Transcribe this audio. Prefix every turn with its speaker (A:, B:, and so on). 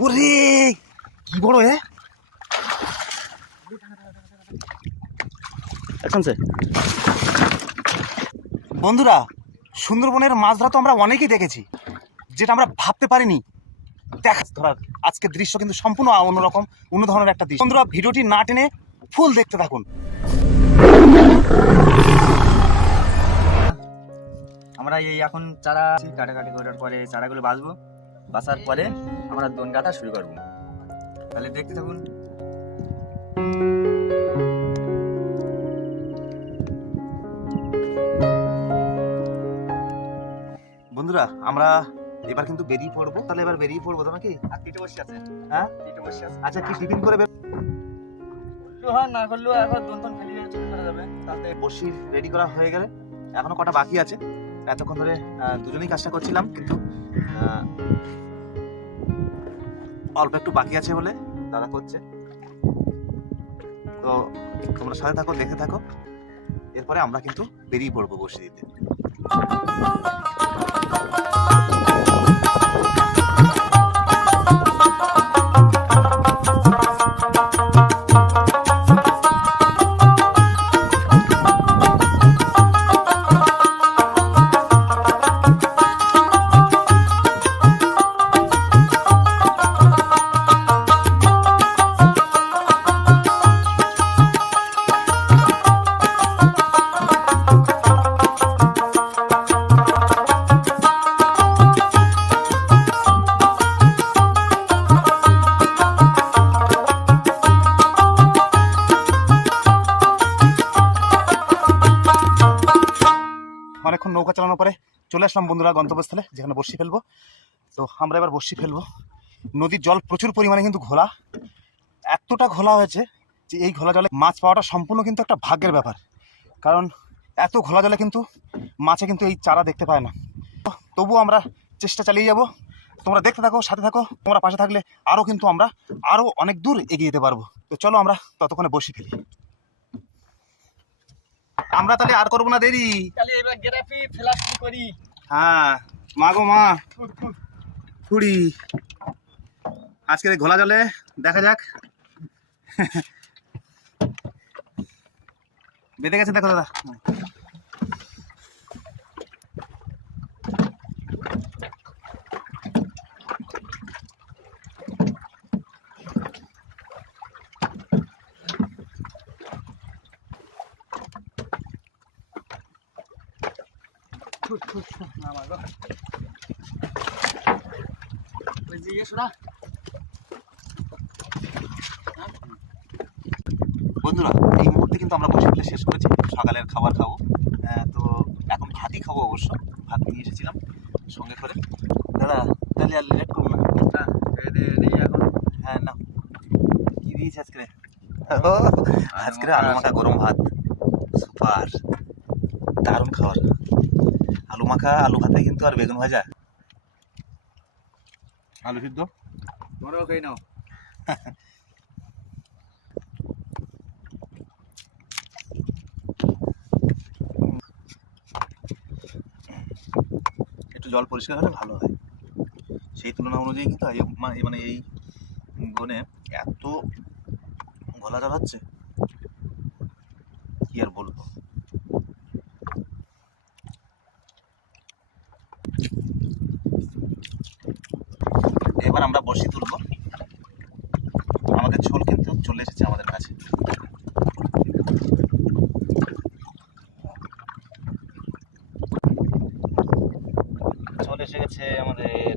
A: ওরে, কি বড়, এ?
B: এখন সে।
A: বন্ধুরা, সুন্দরবনের মাছ ধরা তো আমরা অনেকেই দেখেছি, যেটা আমরা ভাবতে পারিনি। দেখা, ধরার, আজকের দৃশ্য কিন্তু সম্পূর্ণ অন্যরকম, অন্য ধরনের একটা দৃশ্য। বন্ধুরা, ভিডিওটি না টেনে ফুল দেখতে থাকুন।
B: আমরা এই এখন চারা কাটাকাটি করার পরে চারাগুলো বাঁচবো। বাসার পরে আমরা দোন গাঁথা শুরু করব। তাহলে দেখতে থাকুন।
A: বন্ধুরা আমরা এবার কিন্তু বেরিয়ে পড়ব। তাহলে এবার বেরিয়ে পড়ব তো নাকি?
B: আর বসে আছে।
A: হ্যাঁ?
B: তিনটে বসে আছে।
A: আচ্ছা কি টিফিন করে
B: হয় না করলেও এখন দোন টোন ফেলে চলে করা যাবে। তাতে
A: বসির রেডি করা হয়ে গেলে এখনও কটা বাকি আছে। এতক্ষণ ধরে দুজনেই কাজটা করছিলাম কিন্তু অল্প একটু বাকি আছে বলে দাদা করছে। তো তোমরা সাথে থাকো, দেখে থাকো। এরপরে আমরা কিন্তু বেরিয়ে পড়ব বসে দিতে। চলে আসলাম বন্ধুরা গন্তব্যস্থলে, যেখানে বসি ফেলব। তো আমরা এবার বসি ফেলব। নদীর জল প্রচুর পরিমাণে কিন্তু ঘোলা। এতটা ঘোলা হয়েছে যে এই ঘোলা জলে মাছ পাওয়াটা সম্পূর্ণ কিন্তু একটা ভাগ্যের ব্যাপার। কারণ এত ঘোলা জলে কিন্তু মাছে কিন্তু এই চারা দেখতে পায় না। তবুও আমরা চেষ্টা চালিয়ে যাব। তোমরা দেখতে থাকো, সাথে থাকো, তোমরা পাশে থাকলে আরও কিন্তু আমরা আরও অনেক দূর এগিয়ে যেতে পারব। তো চলো আমরা ততক্ষণে বসি ফেলি। আমরা তাহলে আর করব না দেরি।
B: তাহলে এবার গ্রাফি ফেলা শুরু করি।
A: হ্যাঁ মা গো মা। ফুড়ি। আজকের ঘোলা জলে দেখা যাক। বেঁধে গেছে দেখো দাদা। বন্ধুরা, এই মুহূর্তে কিন্তু আমরা বসে ফেলে শেষ করেছি। সকালের খাবার খাব। তো এখন ভাতই খাব অবশ্য। ভাত নিয়ে এসেছিলাম সঙ্গে করে। দাদা, তাহলে আর লেট করব হ্যাঁ না আজকে আজকে আলু গরম ভাত। সুপার। দারুণ খাবার। আলু মাখা আলু ভাতে কিন্তু আর বেগুন ভাজা। আলু সিদ্ধ?
B: তোমরাও নাও
A: একটু জল পরিষ্কার হলে ভালো হয়। সেই তুলনা অনুযায়ী কিন্তু মানে এই বনে এত গলা জল হচ্ছে কি আর বলব? এবার আমরা বসি তুলবো। আমাদের ঝোল কিন্তু চলে এসেছে আমাদের কাছে। চলে এসে গেছে আমাদের